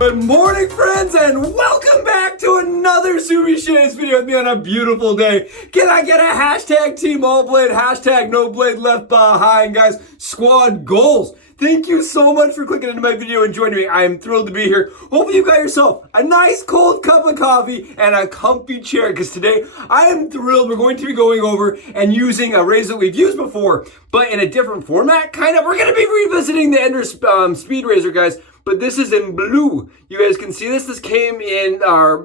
Good morning, friends, and welcome back to another Subie Shaves video with me on a beautiful day. Can I get a hashtag Team All Blade, hashtag No Blade Left Behind, guys? Squad goals. Thank you so much for clicking into my video and joining me. I am thrilled to be here. Hopefully you got yourself a nice cold cup of coffee and a comfy chair, because today I am thrilled. We're going to be going over and using a razor that we've used before, but in a different format, kind of. We're going to be revisiting the Ender Speed Razor, guys. But this is in blue. You guys can see this. This came in our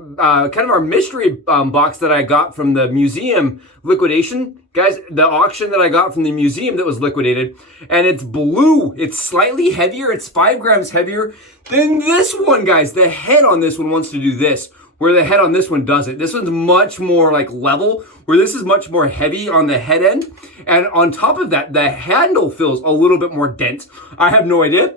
kind of our mystery box that I got from the museum liquidation. Guys, the auction that I got from the museum that was liquidated. And it's blue. It's slightly heavier. It's 5 grams heavier than this one, guys. The head on this one wants to do this, where the head on this one doesn't. This one's much more like level, where this is much more heavy on the head end. And on top of that, the handle feels a little bit more dense. I have no idea.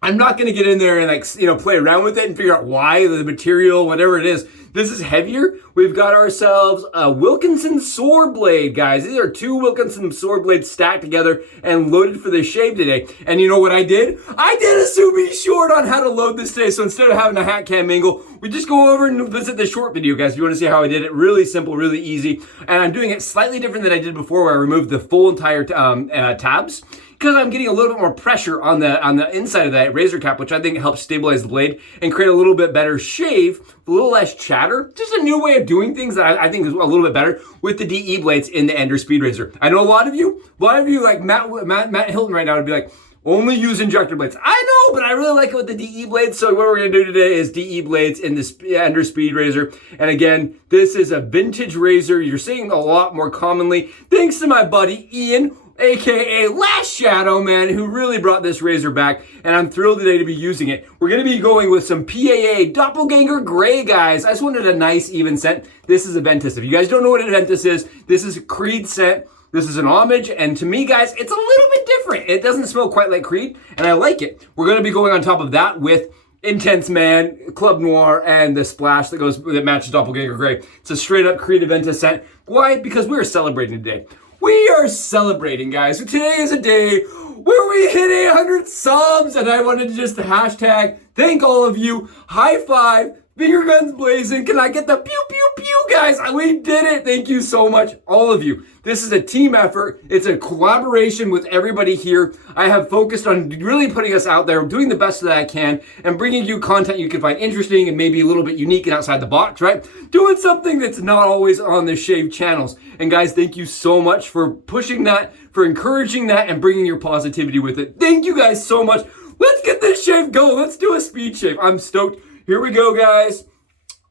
I'm not going to get in there and play around with it and figure out why the material, whatever it is. This is heavier. We've got ourselves a Wilkinson sword blade, guys. These are 2 Wilkinson sword blades stacked together and loaded for the shave today. And you know what I did? I did a Subie short on how to load this today. So instead of having a hat cam angle, we just go over and visit the short video, guys. If you want to see how I did it, really simple, really easy. And I'm doing it slightly different than I did before, where I removed the full entire tabs, because I'm getting a little bit more pressure on the inside of that razor cap, which I think helps stabilize the blade and create a little bit better shave, a little less chatter. Just a new way of doing things that I think is a little bit better with the DE blades in the Ender Speed Razor. I know a lot of you like Matt Hilton right now would be like, only use injector blades. I know, but I really like it with the DE blades. So what we're going to do today is DE blades in the Ender Speed Razor. And again, this is a vintage razor. You're seeing a lot more commonly, thanks to my buddy Ian, aka Last Shadow Man, who really brought this razor back, and I'm thrilled today to be using it. We're going to be going with some PAA Doppelganger Gray, guys. I just wanted a nice even scent. This is a Ventus. If you guys don't know what a Ventus is, this is a Creed scent. This is an homage, and to me, guys, it's a little bit different. It doesn't smell quite like Creed, and I like it. We're going to be going on top of that with Intense Man, Club Noir, and the splash that matches Doppelganger Gray. It's a straight up Creed Ventus scent. Why? Because we're celebrating today. We are celebrating, guys. So today is a day where we hit 800 subs, and I wanted to just hashtag thank all of you. High five, finger guns blazing. Can I get the pew, pew, pew, guys? We did it. Thank you so much, all of you. This is a team effort. It's a collaboration with everybody here. I have focused on really putting us out there, doing the best that I can, and bringing you content you can find interesting and maybe a little bit unique and outside the box, right? Doing something that's not always on the Shave channels. And guys, thank you so much for pushing that, for encouraging that, and bringing your positivity with it. Thank you guys so much. Let's get this shave going. Let's do a speed shave. I'm stoked. Here we go, guys.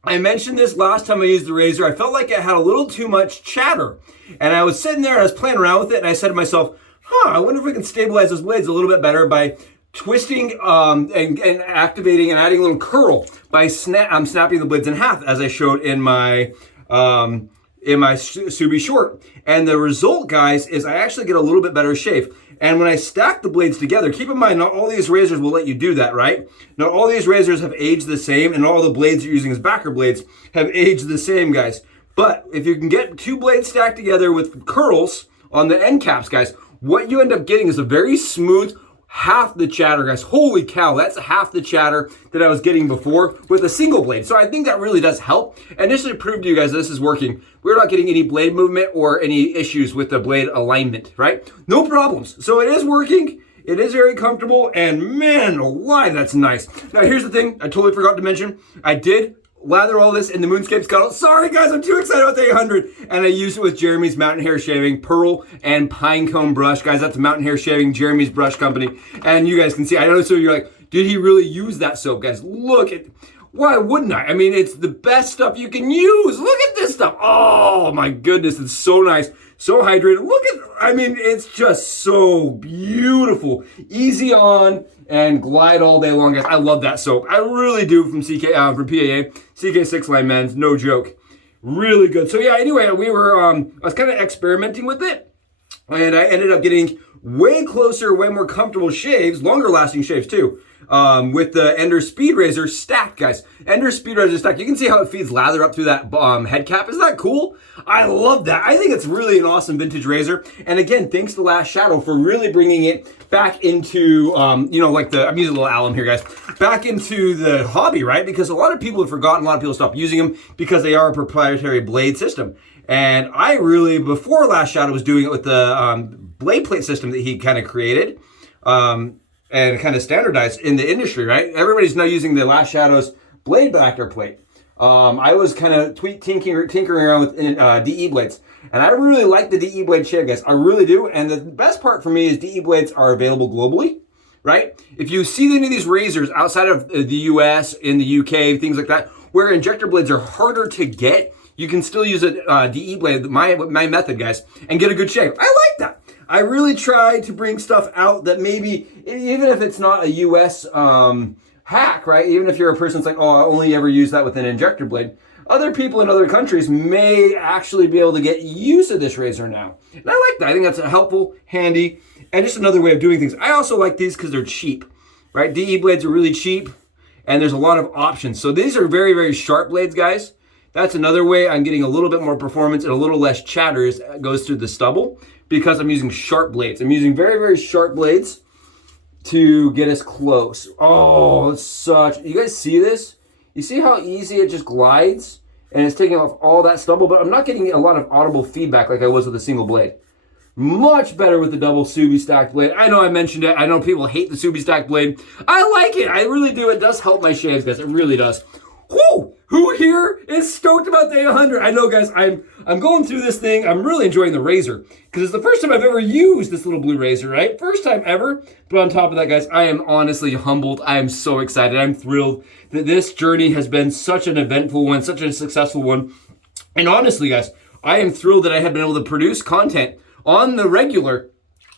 I mentioned this last time I used the razor. I felt like it had a little too much chatter. And I was sitting there and I was playing around with it, and I said to myself, I wonder if we can stabilize those blades a little bit better by twisting and activating and adding a little curl by snapping the blades in half, as I showed in my Subie short. And the result, guys, is I actually get a little bit better shave. And when I stack the blades together, keep in mind, not all these razors will let you do that, right? Not all these razors have aged the same, and all the blades you're using as backer blades have aged the same, guys. But if you can get 2 blades stacked together with curls on the end caps, guys, what you end up getting is a very smooth, half the chatter, guys. Holy cow, that's half the chatter that I was getting before with a single blade. So I think that really does help. And this should prove to you guys that this is working. We're not getting any blade movement or any issues with the blade alignment, right? No problems. So it is working. It is very comfortable. And man, alive, that's nice. Now here's the thing I totally forgot to mention. I did lather all this in the Moonscape Scuttle. Sorry guys, I'm too excited about the 800. And I used it with Jeremy's Mountain Hare Shaving Pearl and Pinecone brush. Guys, that's Mountain Hare Shaving, Jeremy's brush company. And you guys can see, I know, so you're like, did he really use that soap? Guys, look at, why wouldn't I? I mean, it's the best stuff you can use. Look at this stuff. Oh my goodness, it's so nice. So hydrated. Look at, I mean, it's just so beautiful. Easy on and glide all day long, guys. I love that soap. I really do, from PAA, CK6 Line Men's, no joke. Really good. So yeah, anyway, we were, I was kind of experimenting with it. And I ended up getting way closer, way more comfortable shaves, longer lasting shaves too, with the Ender Speed Razor stacked, guys. Ender Speed Razor stacked. You can see how it feeds lather up through that head cap. Isn't that cool? I love that. I think it's really an awesome vintage razor. And again, thanks to Last Shadow for really bringing it back into, you know, like I'm using a little alum here, guys, back into the hobby, right? Because a lot of people have forgotten, a lot of people stopped using them because they are a proprietary blade system. And I really, before Last Shadow was doing it with the blade plate system that he kind of created and kind of standardized in the industry, right? Everybody's now using the Last Shadow's blade backer plate. I was kind of tinkering around with DE blades. And I really like the DE blade shave, guys. I really do. And the best part for me is DE blades are available globally, right? If you see any of these razors outside of the US, in the UK, things like that, where injector blades are harder to get, you can still use a DE blade, my method, guys, and get a good shave. I like that. I really try to bring stuff out that maybe, even if it's not a US hack, right? Even if you're a person that's like, oh, I only ever use that with an injector blade. Other people in other countries may actually be able to get use of this razor now. And I like that. I think that's a helpful, handy, and just another way of doing things. I also like these because they're cheap, right? DE blades are really cheap, and there's a lot of options. So these are very, very sharp blades, guys. That's another way I'm getting a little bit more performance and a little less chatter as it goes through the stubble because I'm using sharp blades. I'm using very, very sharp blades to get us close. Oh, it's such, you guys see this? You see how easy it just glides and it's taking off all that stubble, but I'm not getting a lot of audible feedback like I was with a single blade. Much better with the double Subie stacked blade. I know I mentioned it. I know people hate the Subie stacked blade. I like it. I really do. It does help my shaves, guys. It really does. Whoo! Who here is stoked about the 800? I know, guys, I'm going through this thing. I'm really enjoying the razor because it's the first time I've ever used this little blue razor, right? First time ever. But on top of that, guys, I am honestly humbled. I am so excited. I'm thrilled that this journey has been such an eventful one, such a successful one. And honestly, guys, I am thrilled that I have been able to produce content on the regular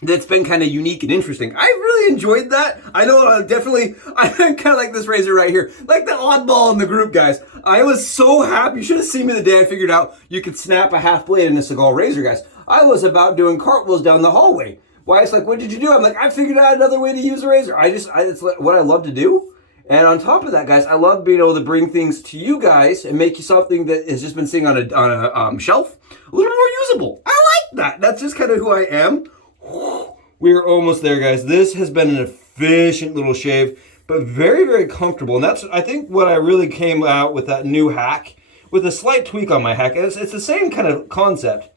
that's been kind of unique and interesting. I really enjoyed that. I know I kind of like this razor right here. Like the oddball in the group, guys. I was so happy. You should have seen me the day I figured out you could snap a half blade in a Seagal razor, guys. I was about doing cartwheels down the hallway. Why? It's like, what did you do? I'm like, I figured out another way to use a razor. It's what I love to do. And on top of that, guys, I love being able to bring things to you guys and make you something that has just been sitting on a shelf a little more usable. I like that. That's just kind of who I am. We're almost there, guys. This has been an efficient little shave, but very, very comfortable. And that's, I think, what I really came out with that new hack, with a slight tweak on my hack. It's the same kind of concept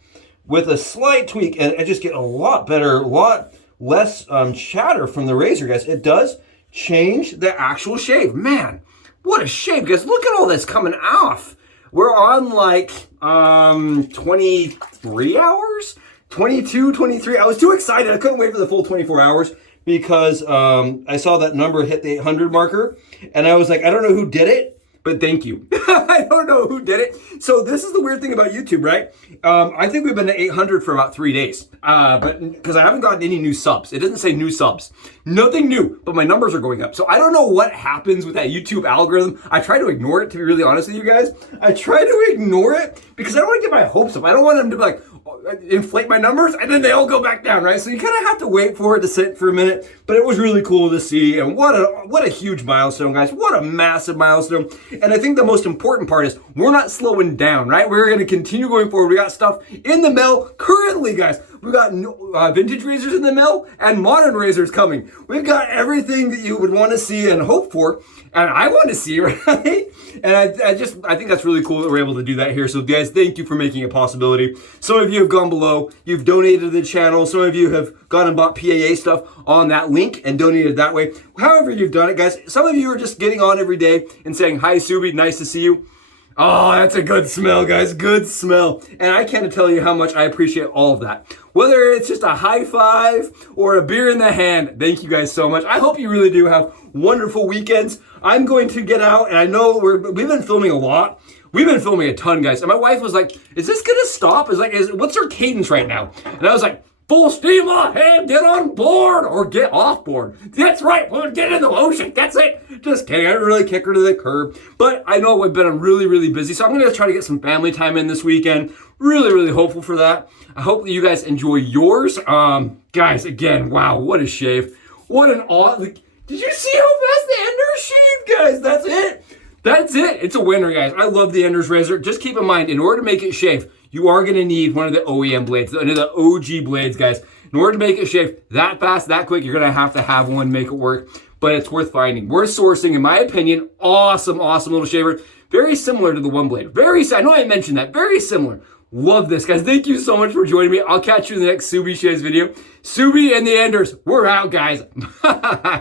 with a slight tweak, and I just get a lot better, a lot less chatter from the razor, guys. It does change the actual shave. Man, what a shave, guys. Look at all this coming off. We're on like 23 hours? 22, 23. I was too excited. I couldn't wait for the full 24 hours because I saw that number hit the 800 marker. And I was like, I don't know who did it, but thank you. I don't know who did it. So this is the weird thing about YouTube, right? I think we've been to 800 for about 3 days. But because I haven't gotten any new subs. It doesn't say new subs. Nothing new, but my numbers are going up. So I don't know what happens with that YouTube algorithm. I try to ignore it, to be really honest with you guys. I try to ignore it because I don't want to get my hopes up. I don't want them to be like, inflate my numbers and then they all go back down, right? So you kind of have to wait for it to sit for a minute, but it was really cool to see. And what a huge milestone, guys. What a massive milestone. And I think the most important part is we're not slowing down, right? We're going to continue going forward. We got stuff in the mail currently, guys. We got vintage razors in the mail and modern razors coming. We've got everything that you would want to see and hope for, and I want to see, right? And I think that's really cool that we're able to do that here. So guys, thank you for making it a possibility. Some of you have gone below, you've donated to the channel. Some of you have gone and bought PAA stuff on that link and donated that way. However you've done it, guys, some of you are just getting on every day and saying, hi, Subie, nice to see you. Oh, that's a good smell, guys. Good smell. And I can't tell you how much I appreciate all of that. Whether it's just a high five or a beer in the hand, thank you guys so much. I hope you really do have wonderful weekends. I'm going to get out, and I know we've been filming a lot. We've been filming a ton, guys. And my wife was like, is this going to stop? What's our cadence right now? And I was like, full steam ahead, get on board or get off board. That's right, we'll get in the ocean, that's it. Just kidding, I didn't really kick her to the curb. But I know we've been really, really busy, so I'm gonna try to get some family time in this weekend. Really, really hopeful for that. I hope that you guys enjoy yours. Guys, again, wow, what a shave. What an did you see how fast the Enders shaved, guys? That's it. That's it. It's a winner, guys. I love the Enders razor. Just keep in mind, in order to make it shave, you are going to need one of the OEM blades, one of the OG blades, guys. In order to make it shave that fast, that quick, you're going to have one to make it work. But it's worth finding. Worth sourcing, in my opinion. Awesome, awesome little shaver. Very similar to the one blade. I know I mentioned that. Very similar. Love this, guys. Thank you so much for joining me. I'll catch you in the next Subie Shaves video. Subie and the Enders, we're out, guys. Bye.